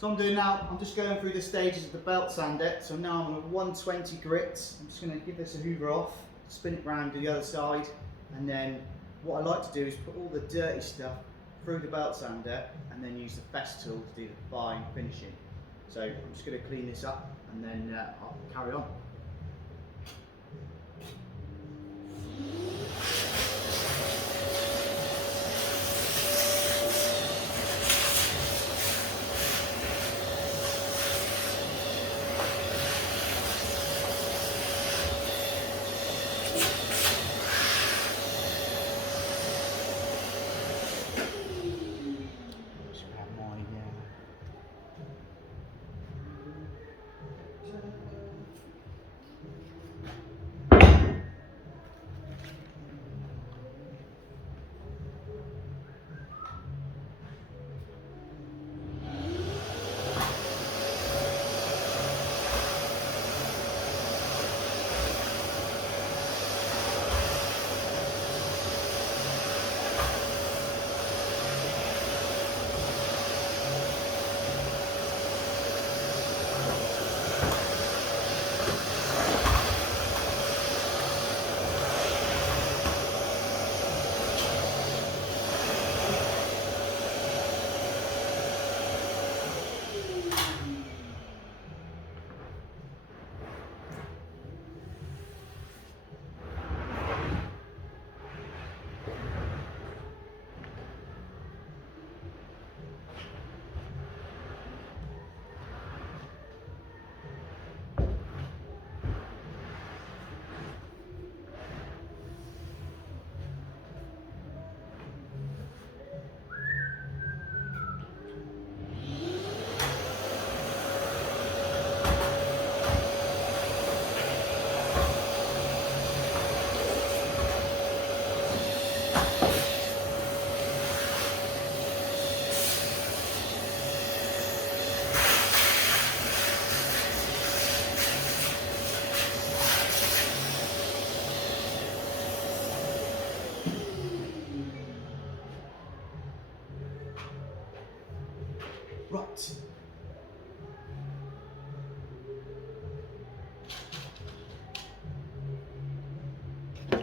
So I'm doing now, I'm just going through the stages of the belt sander. So now I'm on a 120 grit. I'm just going to give this a hoover off, spin it round to the other side, and then what I like to do is put all the dirty stuff through the belt sander and then use the Festool to do the fine finishing. So I'm just going to clean this up and then I'll carry on. Right.